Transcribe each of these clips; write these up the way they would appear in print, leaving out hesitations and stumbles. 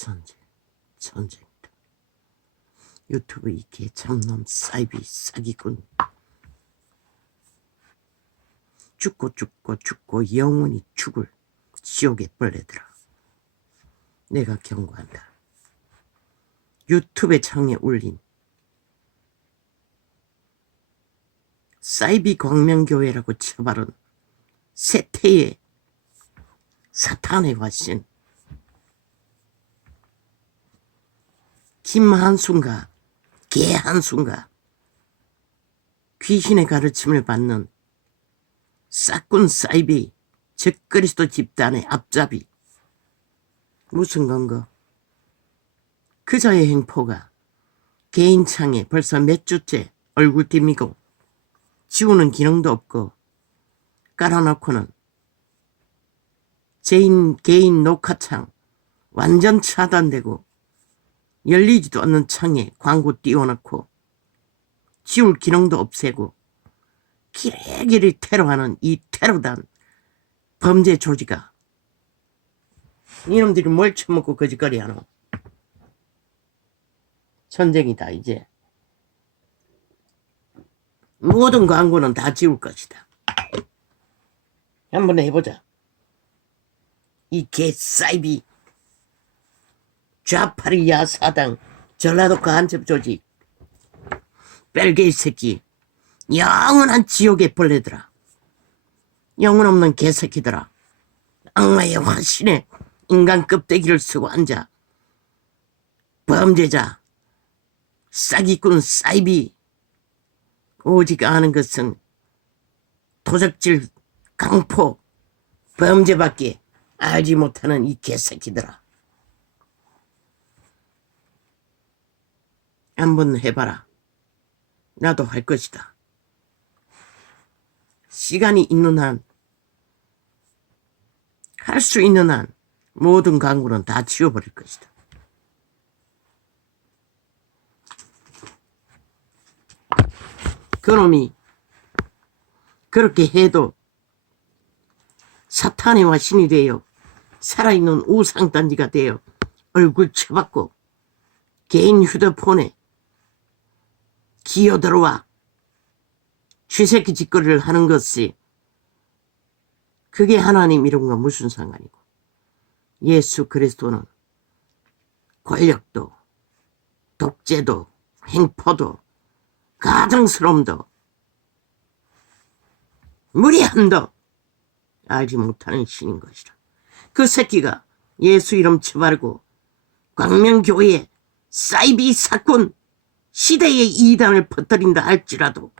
천재입니다. 유튜브 이 개참놈 사이비 사기꾼. 죽고 영원히 죽을 지옥의 벌레들아. 내가 경고한다. 유튜브 창에 올린 사이비 광명교회라고 쳐바른 세태의 사탄의 화신 김한순과 개한순과 귀신의 가르침을 받는 싹군 사이비 적그리스도 집단의 앞잡이 무슨 건가? 그자의 행포가 개인창에 벌써 몇 주째 얼굴 띠미고 지우는 기능도 없고 깔아놓고는 개인 녹화창 완전 차단되고 열리지도 않는 창에 광고 띄워놓고 지울 기능도 없애고 기레기를 테러하는 이 테러단 범죄 조직아, 이놈들이 뭘 처먹고 거짓거리 하노? 전쟁이다. 이제 모든 광고는 다 지울 것이다. 한번 해보자. 이 개사이비 좌파리 야사당 전라도 간첩 조직 뺄개이 새끼 영원한 지옥의 벌레들아. 영혼 없는 개새끼들아. 악마의 화신에 인간 껍데기를 쓰고 앉아 범죄자 사기꾼 사이비 오직 아는 것은 도적질 강포 범죄밖에 알지 못하는 이 개새끼들아. 한번 해봐라. 나도 할 것이다. 시간이 있는 한, 할 수 있는 한 모든 광고는 다 지워버릴 것이다. 그놈이 그렇게 해도 사탄의 화신이 되어 살아있는 우상단지가 되어 얼굴 쳐박고 개인 휴대폰에 기어들어와 쥐새끼 짓거리를 하는 것이 그게 하나님 이름과 무슨 상관이고, 예수 그리스도는 권력도 독재도 행포도 가증스러움도 무리함도 알지 못하는 신인 것이라. 그 새끼가 예수 이름 쳐바르고 광명교회 사이비 사건 시대의 이단을 퍼뜨린다 할지라도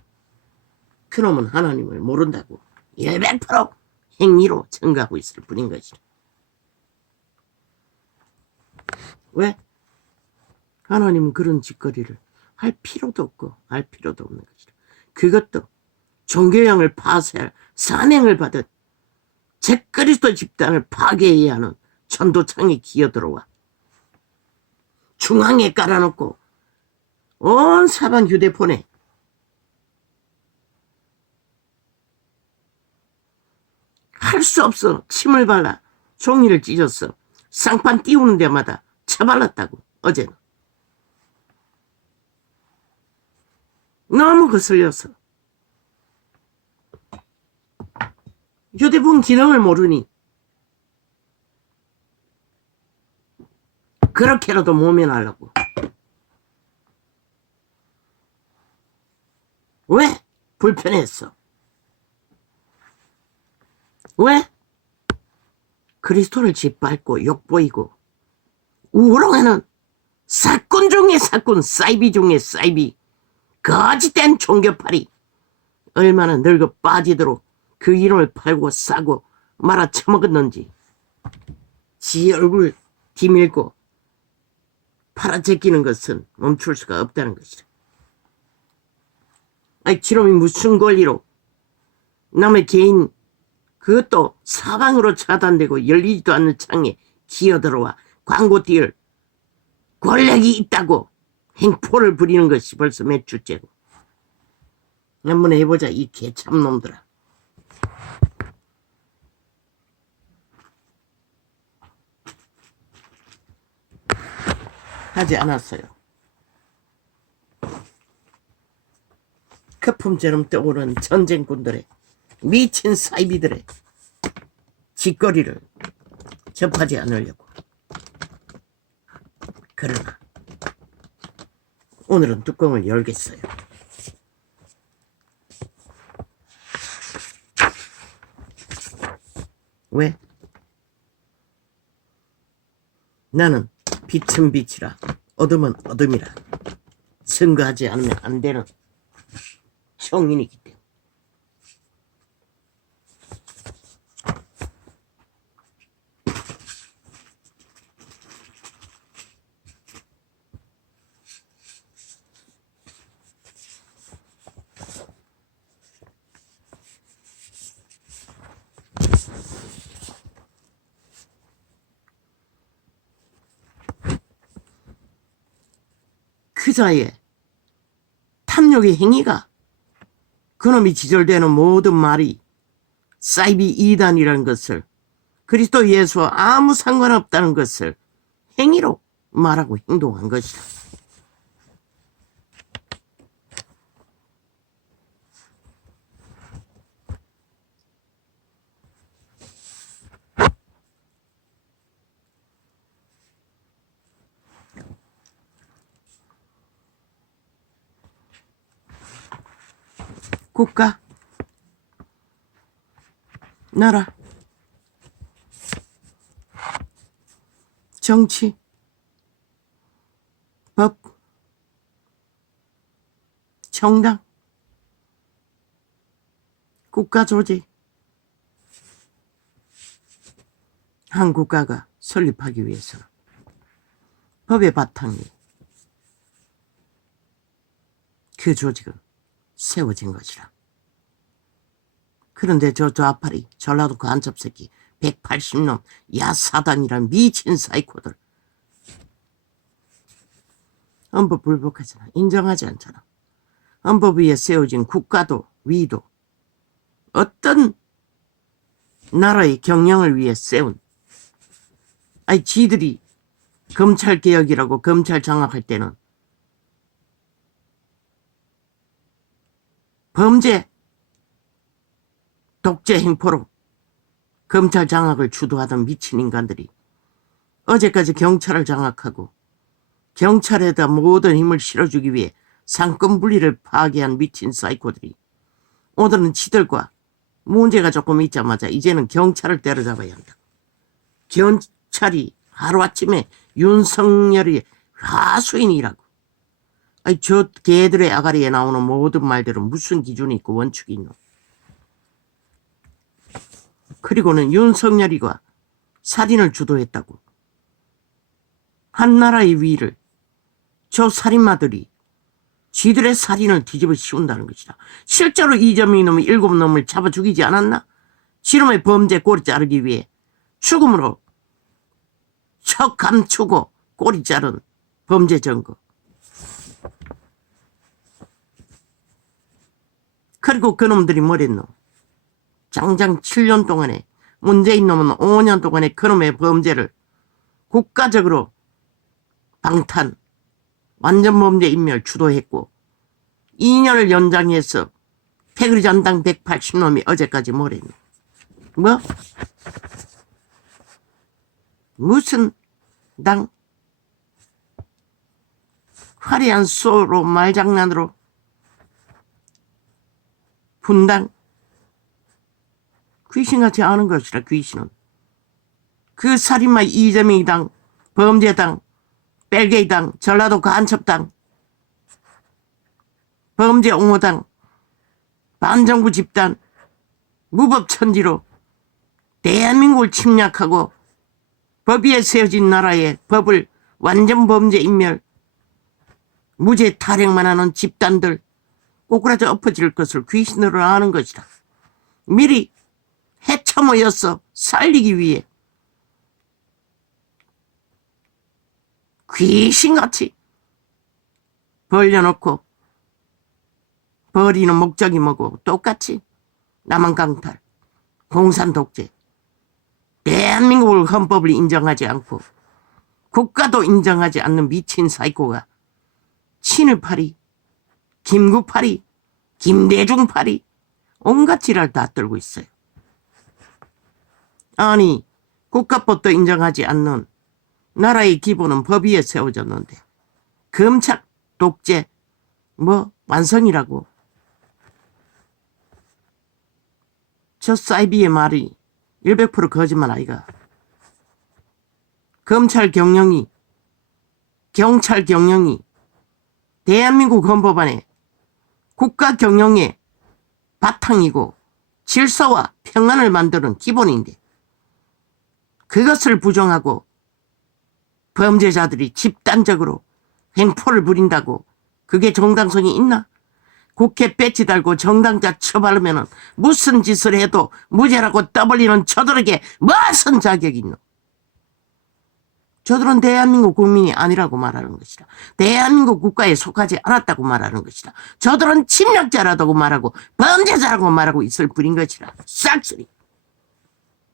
그놈은 하나님을 모른다고 100% 행위로 증거하고 있을 뿐인 것이라. 왜? 하나님은 그런 짓거리를 할 필요도 없고 할 필요도 없는 것이라. 그것도 종교형을 파쇄할 사명을 받은 적그리스도 집단을 파괴해야 하는 전도창에 기어들어와 중앙에 깔아놓고 온 사방 휴대폰에 할 수 없어 침을 발라 종이를 찢었어. 쌍판 띄우는 데마다 쳐발랐다고. 어제는 너무 거슬려서 휴대폰 기능을 모르니 그렇게라도 모면하려고. 왜? 불편했어. 왜? 그리스도를 짓밟고 욕보이고 우롱하는 사건 중의 사건, 사이비 중의 사이비, 거짓된 종교팔이 얼마나 늙어 빠지도록 그 이름을 팔고 싸고 말아 처먹었는지 지 얼굴 뒤밀고 팔아제끼는 것은 멈출 수가 없다는 것이다. 아이, 지놈이 무슨 권리로 남의 개인, 그것도 사방으로 차단되고 열리지도 않는 창에 기어들어와 광고 띄울 권력이 있다고 행포를 부리는 것이 벌써 몇 주째고. 한번 해보자, 이 개참놈들아. 하지 않았어요. 거품처럼 떠오른 전쟁꾼들의 미친 사이비들의 짓거리를 접하지 않으려고. 그러나 오늘은 뚜껑을 열겠어요. 왜? 나는 빛은 빛이라 어둠은 어둠이라 증거하지 않으면 안 되는 청인이기 때문에. 그자의 탐욕의 행위가 그놈이 지절되는 모든 말이 사이비 이단이라는 것을, 그리스도 예수와 아무 상관없다는 것을 행위로 말하고 행동한 것이다. 국가, 나라, 정치, 법, 정당, 국가 조직, 한 국가가 설립하기 위해서는 법의 바탕이, 그 조직은 세워진 것이라. 그런데 저 좌파리, 전라도 그 한첩새끼 180놈 야사단이란 미친 사이코들, 헌법 불복하잖아. 인정하지 않잖아. 헌법 위에 세워진 국가도 위도 어떤 나라의 경영을 위해 세운, 아니 지들이 검찰개혁이라고 검찰 장악할 때는 범죄 독재 행포로 검찰 장악을 주도하던 미친 인간들이 어제까지 경찰을 장악하고 경찰에다 모든 힘을 실어주기 위해 상권 분리를 파괴한 미친 사이코들이 오늘은 지들과 문제가 조금 있자마자 이제는 경찰을 때려잡아야 한다. 경찰이 하루아침에 윤석열이 하수인이라고. 아니 저 개들의 아가리에 나오는 모든 말들은 무슨 기준이 있고 원칙이 있노? 그리고는 윤석열이가 살인을 주도했다고. 한 나라의 위를 저 살인마들이 지들의 살인을 뒤집어 씌운다는 것이다. 실제로 이재명 놈이 7놈을 잡아 죽이지 않았나? 지름의 범죄 꼬리 자르기 위해 죽음으로 척 감추고 꼬리 자른 범죄 증거. 그리고 그놈들이 뭐랬노? 장장 7년 동안에, 문재인 놈은 5년 동안에 그놈의 범죄를 국가적으로 방탄, 완전 범죄 인멸 주도했고 2년을 연장해서 패거리 전당 180놈이 어제까지 뭐랬노? 뭐? 무슨 당? 화려한 쏘로 말장난으로 분당? 귀신같이 아는 것이라. 귀신은 그 살인마 이재명이 당, 범죄당, 벨게이당, 전라도 간첩당, 범죄 옹호당, 반정부 집단, 무법천지로 대한민국을 침략하고 법 위에 세워진 나라의 법을 완전 범죄 인멸, 무죄 탈핵만 하는 집단들 꼬꾸라져 엎어질 것을 귀신으로 아는 것이다. 미리 해쳐 모여서 살리기 위해 귀신같이 벌려놓고 버리는 목적이 뭐고 똑같이 남한 강탈, 공산 독재, 대한민국을 헌법을 인정하지 않고 국가도 인정하지 않는 미친 사이코가 친일파리, 김구파리, 김대중파리 온갖 지랄 다 떨고 있어요. 아니 국가법도 인정하지 않는 나라의 기본은 법 위에 세워졌는데 검찰 독재 뭐 완성이라고. 저 사이비의 말이 100% 거짓말 아이가. 검찰 경영이 경찰 경영이 대한민국 헌법안에 국가 경영의 바탕이고 질서와 평안을 만드는 기본인데 그것을 부정하고 범죄자들이 집단적으로 횡포를 부린다고 그게 정당성이 있나? 국회 배지 달고 정당자 처벌하면 무슨 짓을 해도 무죄라고 떠벌리는 저들에게 무슨 자격이 있노? 저들은 대한민국 국민이 아니라고 말하는 것이다. 대한민국 국가에 속하지 않았다고 말하는 것이다. 저들은 침략자라고 말하고 범죄자라고 말하고 있을 뿐인 것이다. 싹쓸이.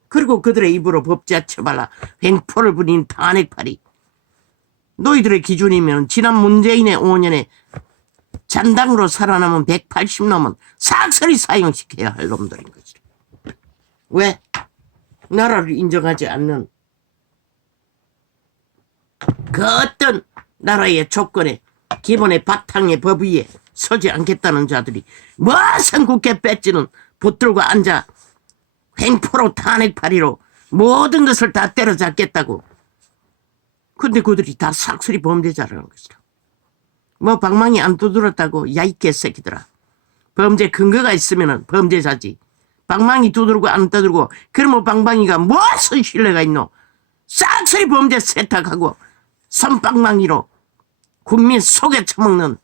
그리고 그들의 입으로 법자 처벌라 횡포를 부린 탄핵파리. 너희들의 기준이면 지난 문재인의 5년에 잔당으로 살아남은 180놈은 싹쓸이 사형시켜야 할 놈들인 것이다. 왜? 나라를 인정하지 않는 그 어떤 나라의 조건에 기본의 바탕의 법 위에 서지 않겠다는 자들이 무슨 국회 배지는 붙들고 앉아 횡포로 탄핵파리로 모든 것을 다 때려잡겠다고. 근데 그들이 다 싹쓸이 범죄자라는 것이다. 뭐 방망이 안 두드렸다고 야 이 개새끼들아. 범죄 근거가 있으면 범죄자지. 방망이 두드리고 안 두드리고 그러면 방망이가 무슨 신뢰가 있노. 싹쓸이 범죄 세탁하고 선방망이로 국민 속에 처먹는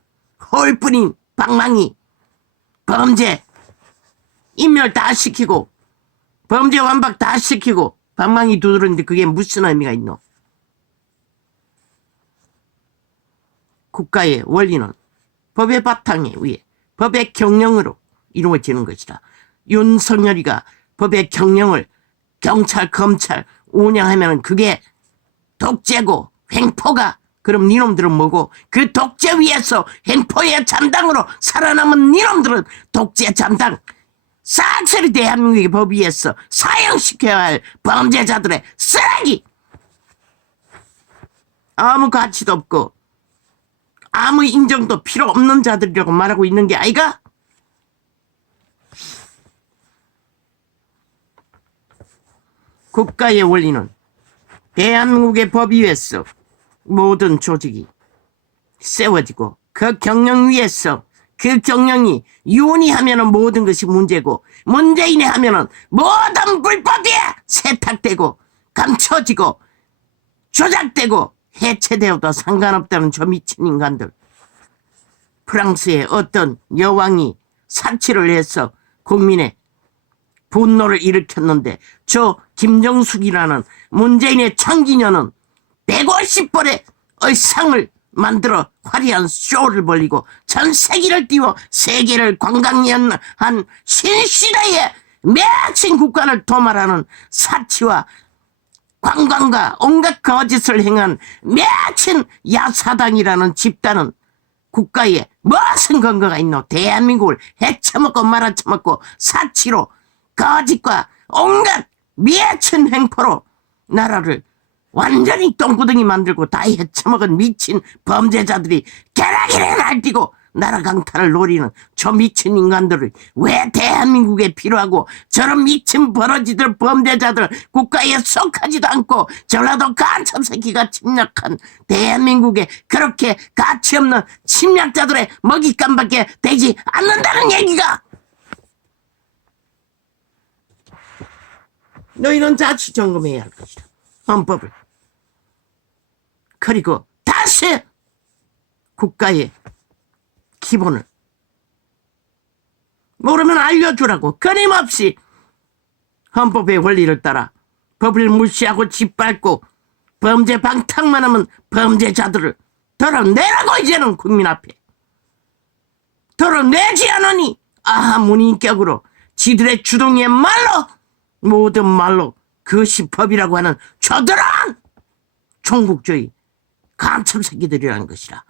홀뿐인 방망이. 범죄 인멸 다 시키고 범죄 완박 다 시키고 방망이 두드렸는데 그게 무슨 의미가 있노. 국가의 원리는 법의 바탕에 위에 법의 경영으로 이루어지는 것이다. 윤석열이가 법의 경영을 경찰 검찰 운영하면 그게 독재고 횡포가. 그럼 니놈들은 뭐고? 그 독재 위에서 횡포의 잠당으로 살아남은 니놈들은 독재 잠당. 싹쓸이 대한민국의 법 위에서 사형시켜야 할 범죄자들의 쓰레기. 아무 가치도 없고 아무 인정도 필요 없는 자들이라고 말하고 있는 게 아이가? 국가의 원리는 대한민국의 법 위에서 모든 조직이 세워지고 그 경영 위에서 그 경영이 윤희하면 모든 것이 문제고 문재인이 하면 모든 불법이 세탁되고 감춰지고 조작되고 해체되어도 상관없다는 저 미친 인간들. 프랑스의 어떤 여왕이 사치를 해서 국민의 분노를 일으켰는데 저 김정숙이라는 문재인의 청기년은 150벌의 상을 만들어 화려한 쇼를 벌리고 전 세계를 띄워 세계를 관광연한 신시대의 미친 국가를 도말하는 사치와 관광과 온갖 거짓을 행한 미친 야사당이라는 집단은 국가에 무슨 근거가 있노. 대한민국을 해쳐먹고 말아쳐먹고 사치로 거짓과 온갖 미친 횡포로 나라를 완전히 똥구덩이 만들고 다 해쳐먹은 미친 범죄자들이 개나기를 날뛰고 나라 강탈을 노리는 저 미친 인간들을 왜 대한민국에 필요하고 저런 미친 버러지들 범죄자들 국가에 속하지도 않고 전라도 간첩새끼가 침략한 대한민국에 그렇게 가치없는 침략자들의 먹잇감밖에 되지 않는다는 얘기가. 너희는 자치점검해야 할 것이다. 헌법을. 그리고 다시 국가의 기본을 모르면 알려주라고. 끊임없이 헌법의 원리를 따라 법을 무시하고 짓밟고 범죄 방탕만 하면 범죄자들을 덜어내라고. 이제는 국민 앞에 덜어내지 않으니 아하 문인격으로 지들의 주둥이의 말로 모든 말로 그것이 법이라고 하는 저들은 종북주의 간첩 새끼들이라는 것이라.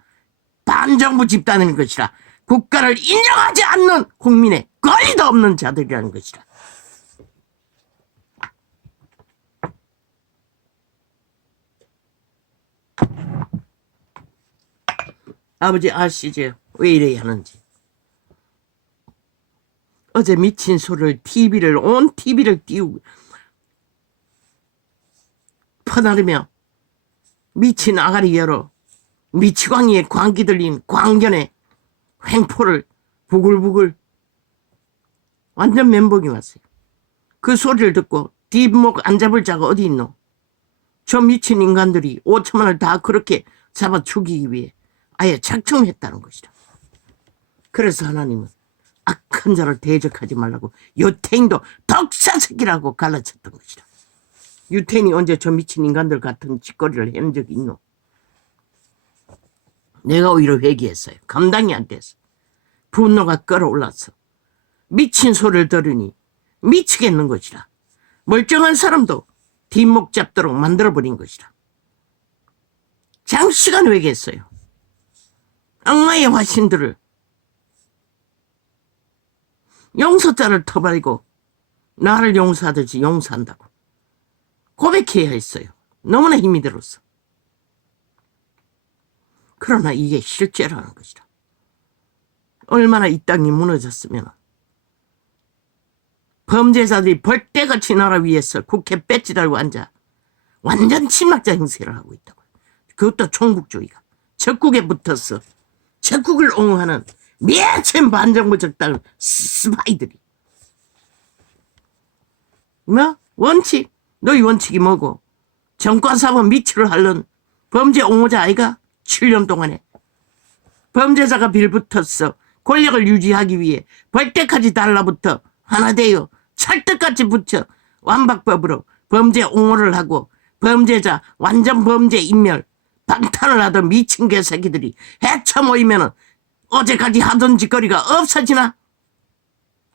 반정부 집단인 것이라. 국가를 인정하지 않는 국민의 권리도 없는 자들이라는 것이라. 아버지 아시죠? 왜 이래야 하는지. 어제 미친 소리를 온 TV를 띄우고 퍼나르며 미친 아가리 열어 미치광이에 광기 들린 광견에 횡포를 부글부글 완전 멘붕이 왔어요. 그 소리를 듣고 뒷목 안 잡을 자가 어디 있노? 저 미친 인간들이 5천만 원을 다 그렇게 잡아 죽이기 위해 아예 작정했다는 것이다. 그래서 하나님은 악한 자를 대적하지 말라고 유태인도 덕사새끼라고 갈라쳤던 것이다. 유태인이 언제 저 미친 인간들 같은 짓거리를 한 적이 있노? 내가 오히려 회개했어요. 감당이 안 됐어. 분노가 끌어올랐어. 미친 소리를 들으니 미치겠는 것이라. 멀쩡한 사람도 뒷목 잡도록 만들어버린 것이라. 장시간 회개했어요. 악마의 화신들을 용서자를 터버리고 나를 용서하듯이 용서한다고 고백해야 했어요. 너무나 힘이 들었어. 그러나 이게 실제라는 것이다. 얼마나 이 땅이 무너졌으면 범죄자들이 벌떼같이 나라 위에서 국회 배지 달고 앉아 완전 침략자 행세를 하고 있다고. 그것도 총국주의가 적국에 붙어서 적국을 옹호하는 미친 반정부 적당 스파이들이. 뭐? 원칙? 너희 원칙이 뭐고? 정과사법 미치를 하려는 범죄 옹호자 아이가 7년 동안에 범죄자가 빌붙었어. 권력을 유지하기 위해 벌떼까지 달라붙어 하나 되어 찰떡같이 붙여 완박법으로 범죄 옹호를 하고 범죄자 완전 범죄 인멸 방탄을 하던 미친 개새끼들이 해쳐 모이면은 어제까지 하던 짓거리가 없어지나?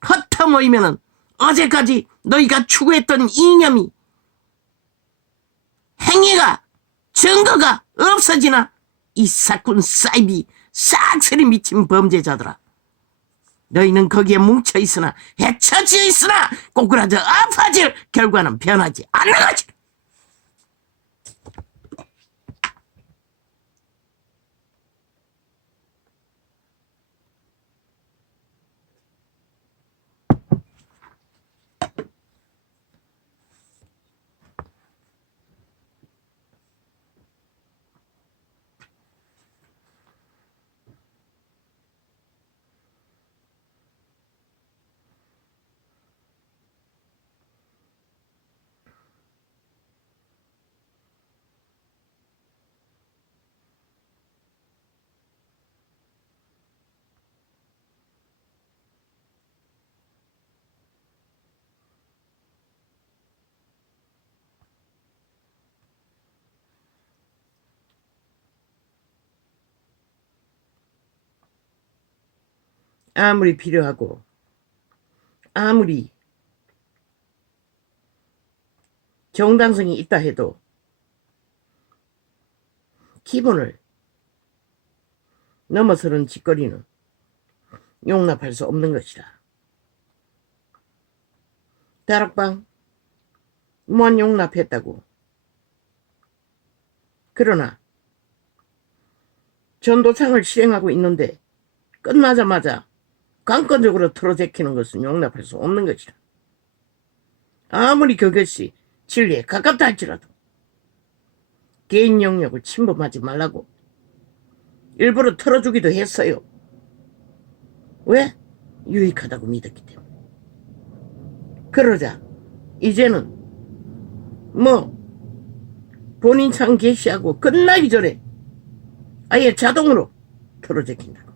흩어 모이면은 어제까지 너희가 추구했던 이념이 행위가 증거가 없어지나? 이 사꾼 사이비 싹쓸이 미친 범죄자들아. 너희는 거기에 뭉쳐있으나 헤쳐져 있으나 꼬꾸라져 아파질 결과는 변하지 않는 거지. 아무리 필요하고 아무리 정당성이 있다 해도 기본을 넘어서는 짓거리는 용납할 수 없는 것이다. 다락방 무한 용납했다고. 그러나 전도창을 실행하고 있는데 끝나자마자 강권적으로 틀어제키는 것은 용납할 수 없는 것이다. 아무리 그것이 진리에 가깝다 할지라도 개인 영역을 침범하지 말라고 일부러 틀어주기도 했어요. 왜? 유익하다고 믿었기 때문에. 그러자 이제는 뭐 본인 창 게시하고 끝나기 전에 아예 자동으로 틀어제킨다고.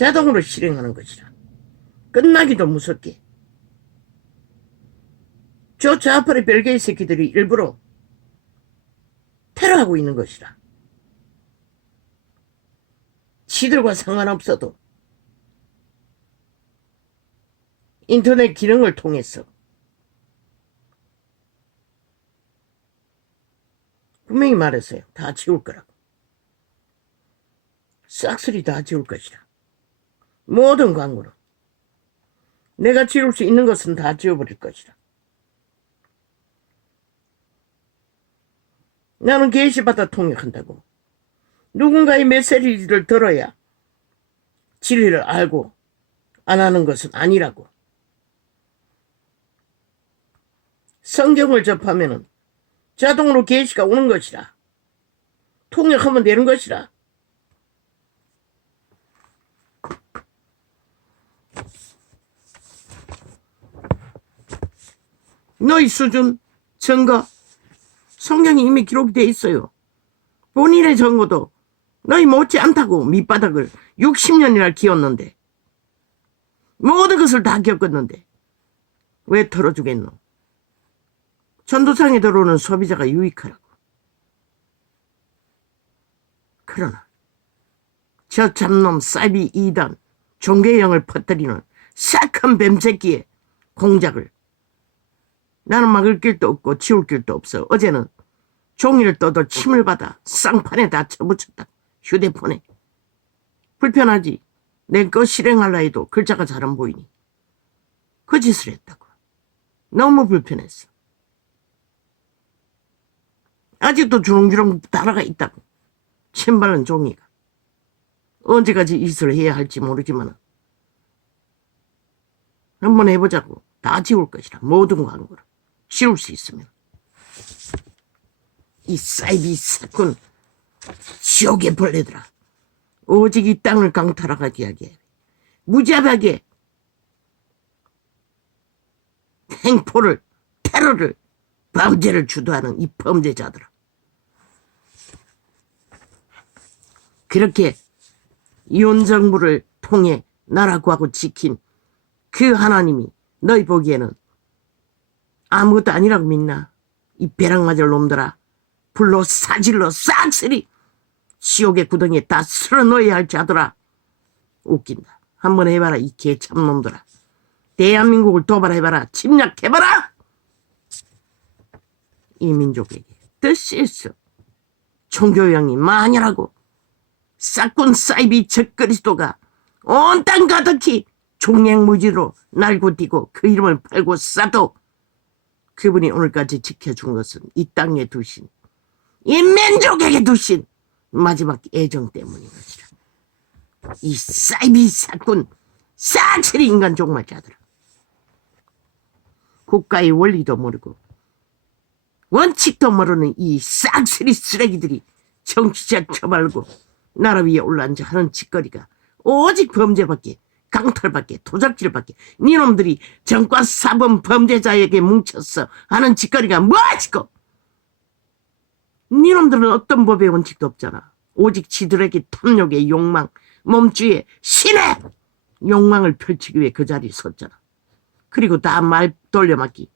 자동으로 실행하는 것이라. 끝나기도 무섭게. 저 좌파의 별개의 새끼들이 일부러 테러하고 있는 것이라. 지들과 상관없어도 인터넷 기능을 통해서 분명히 말했어요. 다 지울 거라고. 싹쓸이 다 지울 것이라. 모든 광고는. 내가 지울 수 있는 것은 다 지워버릴 것이라. 나는 계시받아 통역한다고. 누군가의 메시지를 들어야 진리를 알고 안 하는 것은 아니라고. 성경을 접하면은 자동으로 계시가 오는 것이라. 통역하면 되는 것이라. 너희 수준, 증거, 성경이 이미 기록되어 있어요. 본인의 증거도 너희 못지 않다고 밑바닥을 60년이나 기었는데 모든 것을 다 겪었는데 왜 털어주겠노? 전도상에 들어오는 소비자가 유익하라고. 그러나 저 잡놈 사이비 이단 종교형을 퍼뜨리는 싹한 뱀새끼의 공작을 나는 막을 길도 없고 지울 길도 없어. 어제는 종이를 떠도 침을 받아 쌍판에 다 쳐붙였다. 휴대폰에. 불편하지. 내 거 실행하려 해도 글자가 잘 안 보이니. 그 짓을 했다고. 너무 불편했어. 아직도 주렁주렁 달아가 있다고. 침 바른 종이가. 언제까지 이 짓을 해야 할지 모르지만 한번 해보자고. 다 지울 것이라. 모든 광고를. 지울 수 있으면. 이 사이비 사건 지옥의 벌레들아. 오직 이 땅을 강탈하게 하게 무자비하게 행포를 테러를 범죄를 주도하는 이 범죄자들아. 그렇게 윤정부를 통해 나라 구하고 지킨 그 하나님이 너희 보기에는 아무것도 아니라고 믿나? 이 벼락 맞을 놈들아. 불로 사질러 싹쓸이 지옥의 구덩이에 다 쓸어 넣어야 할 자들아. 웃긴다. 한번 해봐라 이 개참놈들아. 대한민국을 도발해봐라. 침략해봐라. 이 민족에게 뜻이 있어. 종교형이 마녀라고 싹군 사이비 적그리스도가 온 땅 가득히 종횡무지로 날고 뛰고 그 이름을 팔고 싸도 그분이 오늘까지 지켜준 것은 이 땅에 두신 이 민족에게 두신 마지막 애정 때문인 것이라. 이 사이비 사건 싹쓸이 인간 종말자들아. 국가의 원리도 모르고 원칙도 모르는 이 싹쓸이 쓰레기들이 정치자 처벌고 나라 위에 올라앉아 하는 짓거리가 오직 범죄밖에 강탈밖에 도적질밖에 니놈들이 정과 사범 범죄자에게 뭉쳤어 하는 짓거리가 무엇이고 니놈들은 어떤 법의 원칙도 없잖아. 오직 지들에게 탐욕의 욕망 몸주의 신의 욕망을 펼치기 위해 그 자리에 섰잖아. 그리고 다 말 돌려막기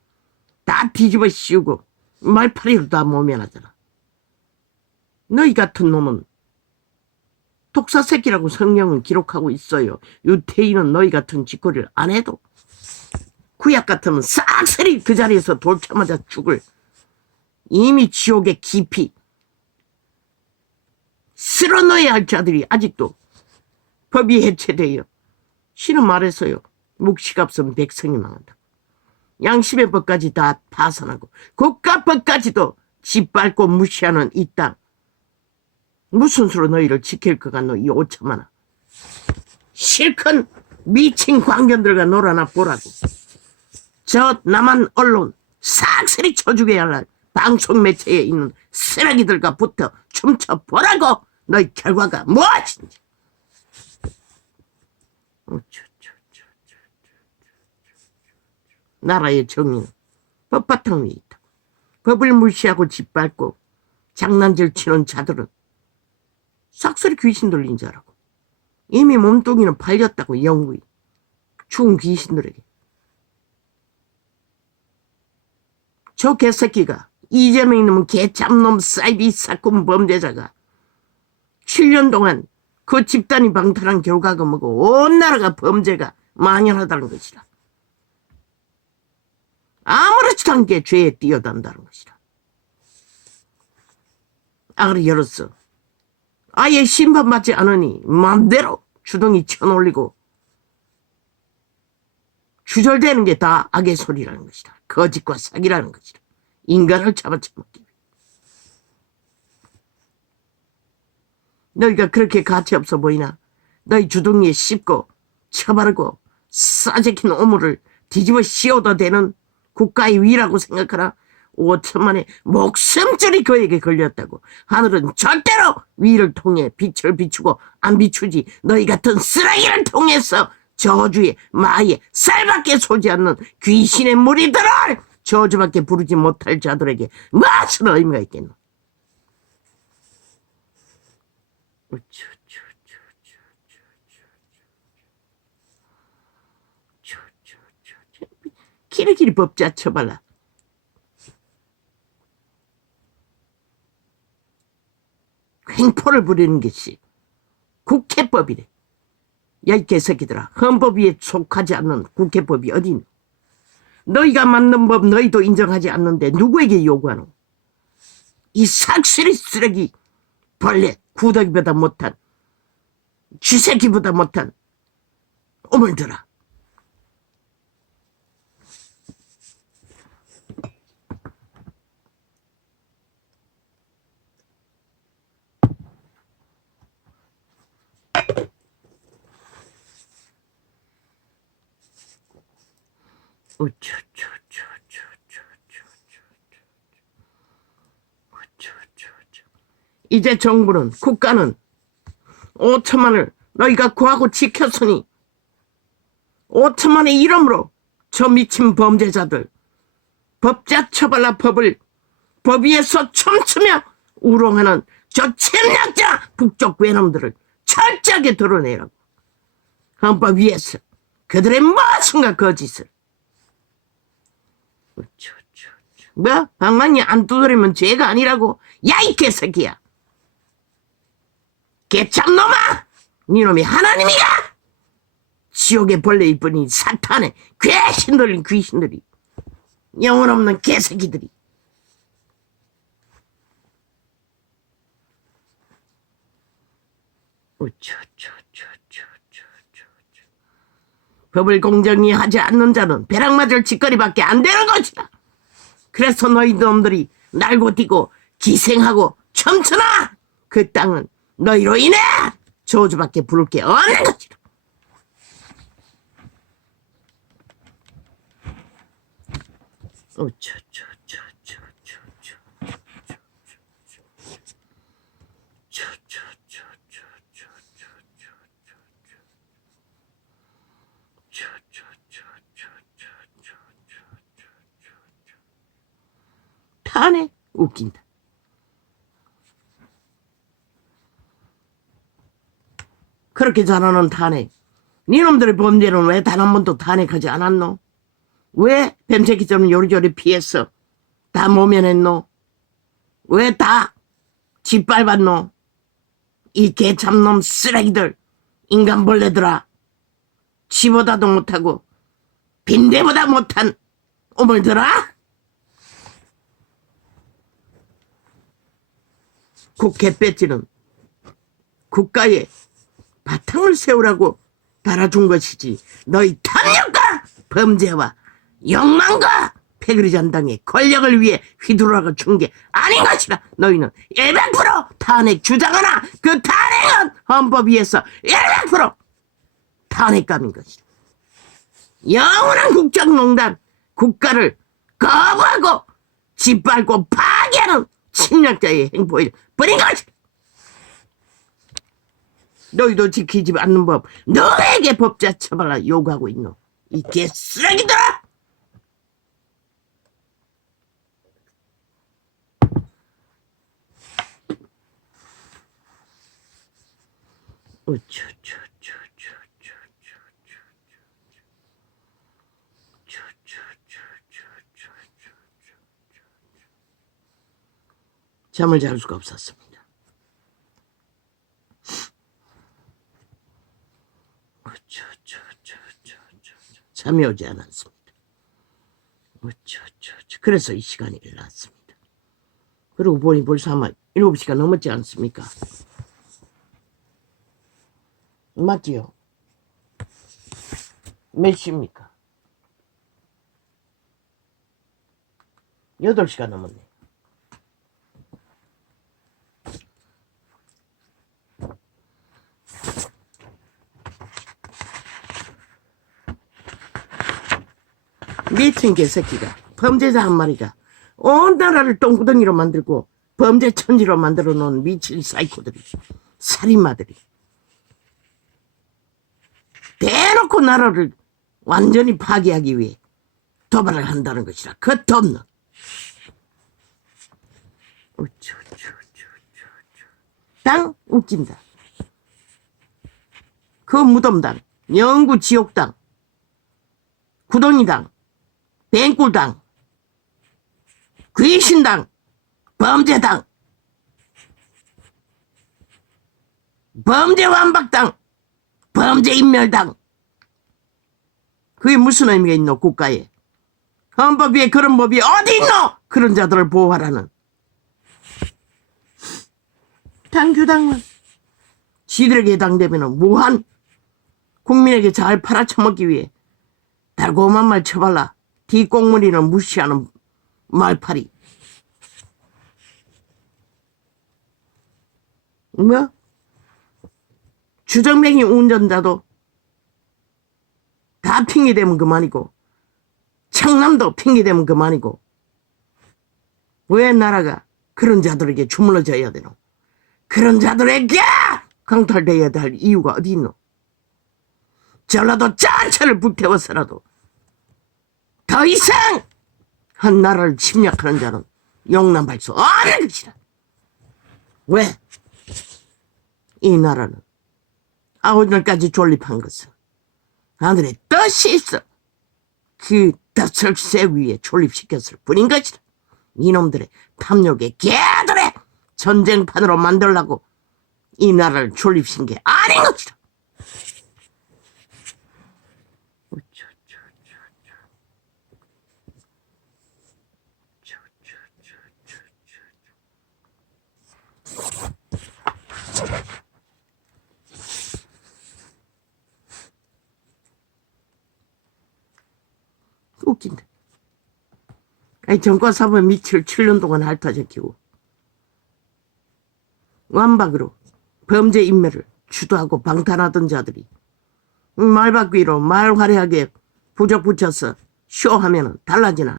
다 뒤집어 씌우고 말파리로 다 모면하잖아. 너희 같은 놈은 독사새끼라고 성경은 기록하고 있어요. 유태인은 너희 같은 짓거리를 안 해도 구약 같으면 싹쓸이 그 자리에서 돌자마자 죽을 이미 지옥의 깊이 쓸어 넣어야 할 자들이 아직도 법이 해체되어 신은 말했어요. 묵시가 없으면 백성이 망한다. 양심의 법까지 다 파산하고 국가법까지도 짓밟고 무시하는 이 땅. 무슨 수로 너희를 지킬 것 같노 이 오참하나. 실컷 미친 광견들과 놀아나 보라고. 저 남한 언론 싹쓸이 쳐주게 할 방송 매체에 있는 쓰레기들과 붙어 춤춰보라고. 너희 결과가 무엇인지. 나라의 정의는 법바탕 위에 있다. 법을 무시하고 짓밟고 장난질 치는 자들은 싹쓸이 귀신 들린 자라고. 이미 몸뚱이는 팔렸다고. 영구히 죽은 귀신들에게. 저 개새끼가 이재명 이놈은 개참놈 사이비 사건 범죄자가 7년 동안 그 집단이 방탈한 결과가 뭐고 온 나라가 범죄가 만연하다는 것이라. 아무렇지도 않게 죄에 뛰어든다는 것이라. 악을 열었어. 아예 심판받지 않으니 마음대로 주둥이 쳐놀리고 주절되는 게 다 악의 소리라는 것이다. 거짓과 사기라는 것이다. 인간을 잡아쳐먹기 위해. 너희가 그렇게 가치 없어 보이나? 너희 주둥이에 씹고 쳐바르고 싸제킨 오물을 뒤집어 씌워도 되는 국가의 위라고 생각하나? 5천만의 목숨줄이 그에게 걸렸다고. 하늘은 절대로 위를 통해 빛을 비추고 안 비추지. 너희 같은 쓰레기를 통해서 저주의 마의 쌀밖에 쏘지 않는 귀신의 무리들을 저주밖에 부르지 못할 자들에게 무슨 의미가 있겠노? 키리키리 법자 쳐발라. 횡포를 부리는 것이 국회법이래. 야, 이 개새끼들아. 헌법 위에 속하지 않는 국회법이 어디 있노? 너희가 만든 법 너희도 인정하지 않는데 누구에게 요구하노? 이 삭스리 쓰레기 벌레 구더기보다 못한 쥐새끼보다 못한 오물들아. 이제 정부는 국가는 5천만을 너희가 구하고 지켰으니 5천만의 이름으로 저 미친 범죄자들 법자 처벌라 법을 법 위에서 춤추며 우롱하는 저 침략자 북쪽 외놈들을 철저하게 드러내라고. 헌법 위에서 그들의 무엇인가 거짓을. 뭐? 방망이 안 두드리면 죄가 아니라고? 야, 이 개새끼야. 개참놈아! 니놈이 하나님이가! 지옥의 벌레일 뿐인 사탄의 귀신들이 영혼 없는 개새끼들이. 법을 공정히 하지 않는 자는 벼락 맞을 짓거리밖에 안 되는 것이다. 그래서 너희 놈들이 날고 뛰고 기생하고 춤추나 그 땅은 너희로 인해 저주밖에 부를 게 없는 것이다. 타네? 웃긴다. 그렇게 잘하는 탄핵. 니놈들의 범죄는 왜 단 한 번도 탄핵하지 않았노? 왜 뱀새끼처럼 요리조리 피했어? 다 모면했노? 왜 다 짓밟았노? 이 개참놈 쓰레기들, 인간벌레들아. 지보다도 못하고 빈대보다 못한 오물들아. 국회 배지는 국가에 바탕을 세우라고 달아준 것이지 너희 탐욕과 범죄와 욕망과 패거리 잔당의 권력을 위해 휘두르라고 준 게 아닌 것이라. 너희는 100% 탄핵 주장하나 그 탄핵은 헌법 위에서 100% 탄핵감인 것이다. 영원한 국정농단, 국가를 거부하고 짓밟고 파괴하는 침략자의 행보일 뿐인 것이다. 너희도 지키지 않는 법 너에게 법자 처벌라 요구하고 있노? 이 개쓰레기들아! 잠을 잘 수가 없었습니다. 잠이 오지 않았습니다. 그래서 이 시간이 일어났습니다. 그러고 보니 벌써 아마 7시가 넘었지 않습니까? 맞지요? 몇 시입니까? 8시가 넘었네. 미친 개새끼가, 범죄자 한 마리가 온 나라를 똥구덩이로 만들고 범죄 천지로 만들어 놓은 미친 사이코들이, 살인마들이 대놓고 나라를 완전히 파괴하기 위해 도발을 한다는 것이라. 겉도 없는. 땅 웃긴다. 그 무덤당, 영구 지옥당, 구덩이당, 뱅꿀당, 귀신당, 범죄당, 범죄 완박당, 범죄 인멸당. 그게 무슨 의미가 있노? 국가에 헌법 위에 그런 법이 어디 있노? 그런 자들을 보호하라는. 당규당은 지들에게 해당되면 무한 국민에게 잘 팔아쳐먹기 위해 달고만 말 쳐발라 뒷공무리는 무시하는 말파리. 뭐? 주정뱅이 운전자도 다 핑계대면 그만이고, 청남도 핑계대면 그만이고, 왜 나라가 그런 자들에게 주물러져야 되노? 그런 자들에게 강탈되어야 할 이유가 어디 있노? 전라도 전체를 불태워서라도 더 이상 한 나라를 침략하는 자는 용납할 수 없는 것이다. 왜? 이 나라는 아오늘까지 존립한 것은 하늘에 뜻이 있어 그 뜻을 쇠 위에 존립시켰을 뿐인 것이다. 이놈들의 탐욕의 개들의 전쟁판으로 만들려고 이 나라를 존립신 게 아닌 것이다. 웃긴다. 아니, 정권사범 밑을 7년 동안 핥아제키고 완박으로 범죄 인멸을 주도하고 방탄하던 자들이 말바꾸기로 말 화려하게 부적 붙여서 쇼하면은 달라지나?